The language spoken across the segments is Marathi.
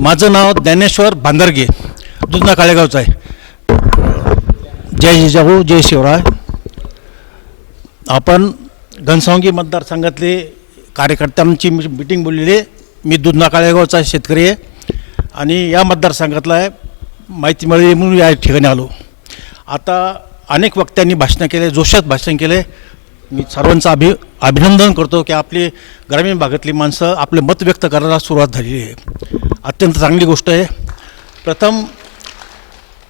माझं नाव ज्ञानेश्वर भांदरगे. दुधना काळेगावचं आहे. जय जिजाऊ जय शिवराय. आपण घनसावंगी मतदारसंघातले कार्यकर्त्यांची मी मिटिंग बोललेली आहे. मी दुधना काळेगावचा शेतकरी आहे. आणि या मतदारसंघातला आहे माहिती मिळाली म्हणून या ठिकाणी आलो. आता अनेक वक्त्यांनी भाषणं केले जोशात भाषण केले. मी सर्वांचं अभि अभिनंदन करतो की आपली ग्रामीण भागातली माणसं आपले मत व्यक्त करायला सुरुवात झालेली आहे. अत्यंत चांगली गोष्ट आहे. प्रथम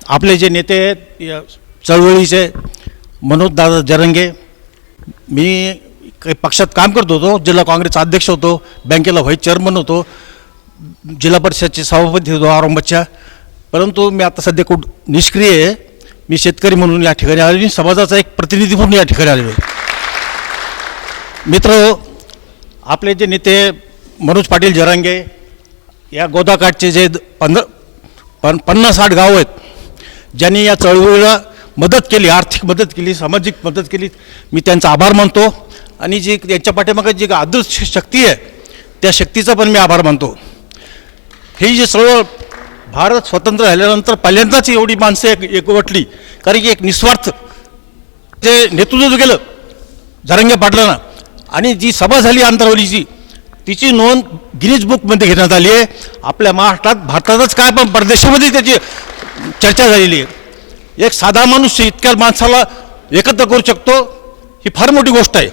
आपले जे नेते आहेत चळवळीचे मनोज दादा जरंगे मी काही पक्षात काम करत होतो जिल्हा काँग्रेसचा अध्यक्ष होतो बँकेला व्हाईस चेअरमन होतो जिल्हा परिषदचे सभापती होतो औरंगाबादच्या. परंतु मी आता सध्या कुठ निष्क्रिय आहे. मी शेतकरी म्हणून या ठिकाणी आलो आणि समाजाचा एक प्रतिनिधी म्हणून या ठिकाणी आलेलो आहे. मित्र आपले जे नेते मनोज पाटील जरांगे या गोदाकाठचे जे पंधरा पन पन्नास साठ गाव आहेत ज्यांनी या चळवळीला मदत केली आर्थिक मदत केली सामाजिक मदत केली मी त्यांचा आभार मानतो. आणि जी यांच्या पाठीमागे जी आदर्श शक्ती आहे त्या शक्तीचा पण मी आभार मानतो. ही जी चळवळ भारत स्वतंत्र झाल्यानंतर पहिल्यांदाच एवढी माणसं एक एकवटली. कारण की एक निस्वार्थ जे नेतृत्व गेलं जरंगे पाटलांना आणि जी सभा झाली अंतरावलीची तिची नोंद गिनीज बुकमध्ये घेण्यात आली आहे. आपल्या महाराष्ट्रात भारतातच काय पण परदेशामध्ये त्याची चर्चा झालेली आहे. एक साधा माणूस इतक्या माणसाला एकत्र करू शकतो ही फार मोठी गोष्ट आहे.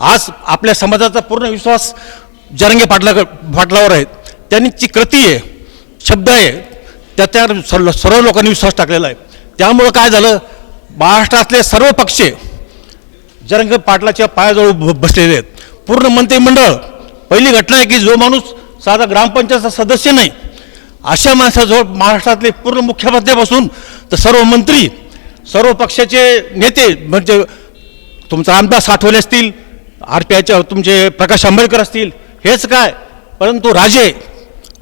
आज आपल्या समाजाचा पूर्ण विश्वास जरंगे पाटला पाटलावर आहे. त्यांनी जी कृती आहे शब्द आहे त्याच्यावर सर्व सर्व लोकांनी विश्वास टाकलेला आहे. त्यामुळं काय झालं? महाराष्ट्रातले सर्व पक्ष जरंग पाटलाच्या पायाजवळ बसलेले आहेत. पूर्ण मंत्रिमंडळ पहिली घटना आहे की जो माणूस साधा ग्रामपंचायतचा सदस्य नाही अशा माणसाजवळ महाराष्ट्रातले पूर्ण मुख्यमंत्र्यापासून तर सर्व मंत्री सर्व पक्षाचे नेते म्हणजे तुमचा आमदार आठवले असतील आर पी आयच्या तुमचे प्रकाश आंबेडकर असतील हेच काय? परंतु राजे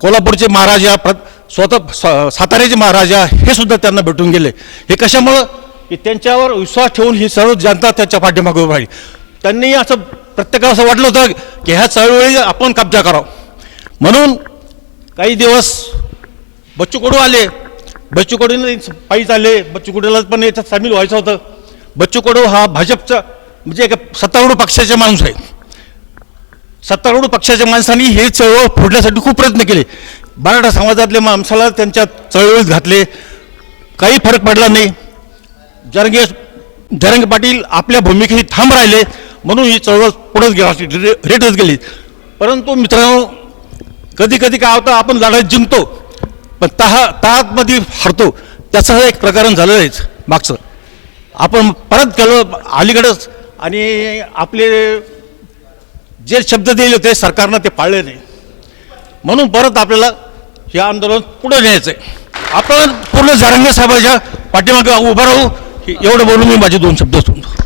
कोल्हापूरचे महाराजा प्र स्वतः स- साताऱ्याचे महाराजा हे सुद्धा त्यांना भेटून गेले. हे कशामुळं? की त्यांच्यावर विश्वास ठेवून ही सर्व जनता त्याच्या पाठीमागे उभी राहिली. त्यांनी असं प्रत्येकाला असं वाटलं होतं की ह्या चळवळी आपण कब्जा करावं. म्हणून काही दिवस बच्चू कडू आले. बच्चू कडूने पायी चालले. बच्चू कडूला पण याच्यात सामील व्हायचं होतं. बच्चू कडू हा भाजपचा म्हणजे एक सत्तारूढ पक्षाचे माणूस आहे. सत्तारूढ पक्षाच्या माणसांनी हे चळवळ फोडण्यासाठी खूप प्रयत्न केले. मराठा समाजातल्या माणसाला त्यांच्या चळवळीत घातले. काही फरक पडला नाही. जरंगे जरंग पाटील आपल्या भूमिकेशी थांब राहिले म्हणून ही चळवळ पुढेच गेला रेटच गेली. परंतु मित्रांनो कधी कधी काय होतं आपण लढाई जिंकतो पण तहा तहातमध्ये हरतो. त्याचं एक प्रकरण झालेलं आहेच मागचं. आपण परत गेलो अलीकडंच आणि आपले जे शब्द दिले होते सरकारनं ते पाळले नाही. म्हणून परत आपल्याला हे आंदोलन पुढे न्यायचं आहे आपण पूर्ण जरंगे साहेबाच्या पाठीमागे उभं राहू एवढं बोलून मी माझे दोन शब्द सुरू